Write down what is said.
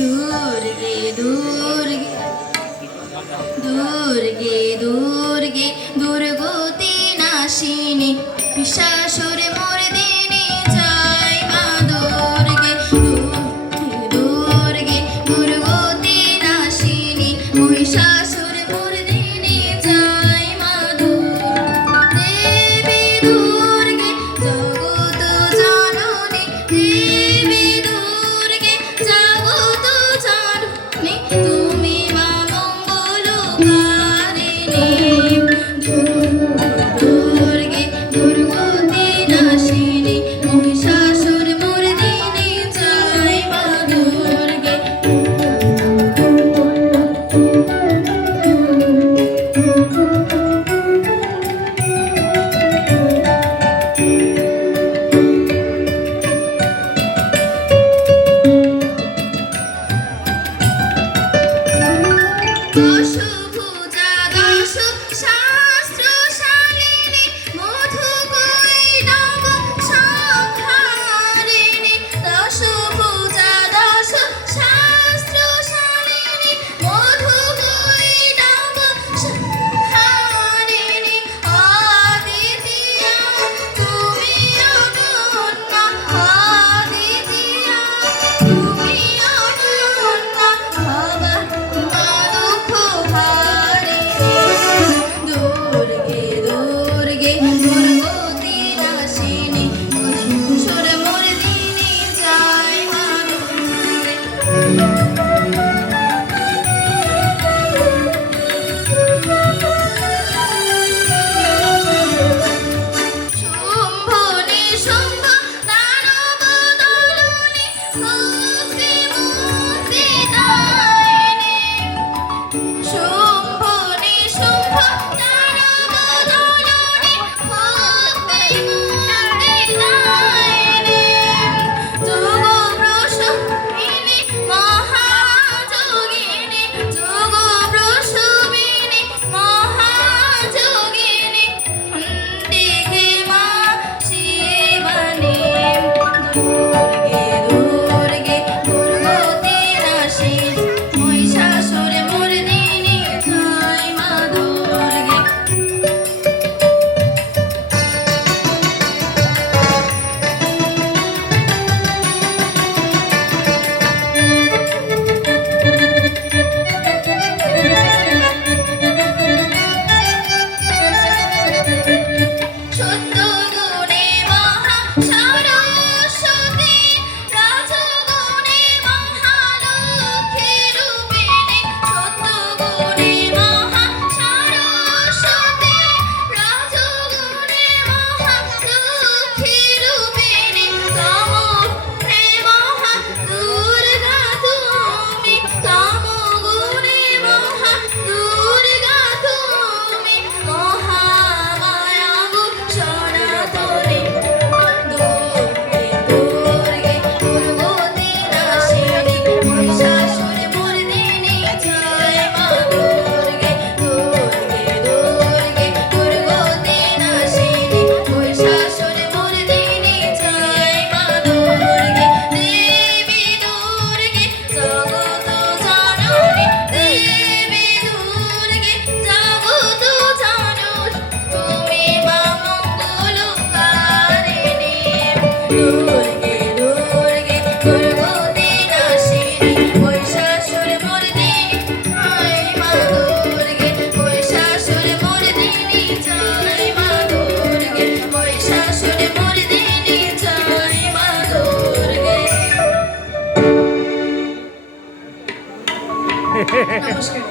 দুর্গে দুর্গে দুর্গে দুর্গে দুর্গতি নাশিনী পিশাসুর মর্দিনী জয় মা দুর্গে দুর্গে দুর্গতি নাশিনী মহিষাসুর মর্দিনী জয় মা দেবী দুর্গে জগত জননী দেবী দুর্গে জগত জননী তুমি মা মঙ্গলকারিণী দুর্গে দুর্গতি নাশিনী মহিষাসুর মর্দিনী জয় মা দুর্গে দশ ভুজা দশ শাস্ত্র শালিনী মধু কৈডব সংহারিণী দশ ভুজা দশ শাস্ত্র শালিনী মধু কৈডব সংহারিণী আদিতিয়া তুমি অনন্যা আদিতিয়া তুমি অনন্যা ভবা দুর্গে দুর্গে দুর্গতি নাশিনী সুর মর্দিনী জয় মা দুর্গে শুম্ভ নিশুম্ভ দানব দলনী মুক্তি মুক্তি দায়িনী শুম্ভ নিশুম্ভ দানব দলনী মুক্তি মুক্তি দায়িনী যোগ প্রসবিনী মহাযোগিনী যোগ প্রসবিনী মহাযোগিনী খণ্ডিকে মা শিবানী দুর্গে দুর্গে দুর্গতি নাশিনী মহিষাসুর মর্দিনী জয় মা দুর্গে সত্যগুণে মহা সরস্বতী রাজগুণে মহালক্ষ্মী রূপিণী সত্যগুণে মহা সরস্বতী রাজগুণে মহালক্ষ্মী রূপিণী তমগুণে মহা দুর্গা তুমি তমগুণে মহা দুর্গা তুমি মহামায়া সনাতনী দুর্গে দুর্গে দুর্গতি নাশিনী মহিষাসুর মর্দিনী জয় মা দুর্গে দুর্গে দুর্গে দুর্গতি নাশিনী মহিষাসুর মর্দিনী জয় মা দুর্গে দেবী দুর্গে জগত জননী দেবী দুর্গে জগত জননী তুমি মা মঙ্গলকারিণী দুর্গে দুর্গে দুর্গতি নাশিনী মহিষাসুর মর্দিনী জয় মা দুর্গে মহিষাসুর মর্দিনী জয় মা দুর্গে মহিষাসুর মর্দিনী জয় মা দুর্গে নমস্কার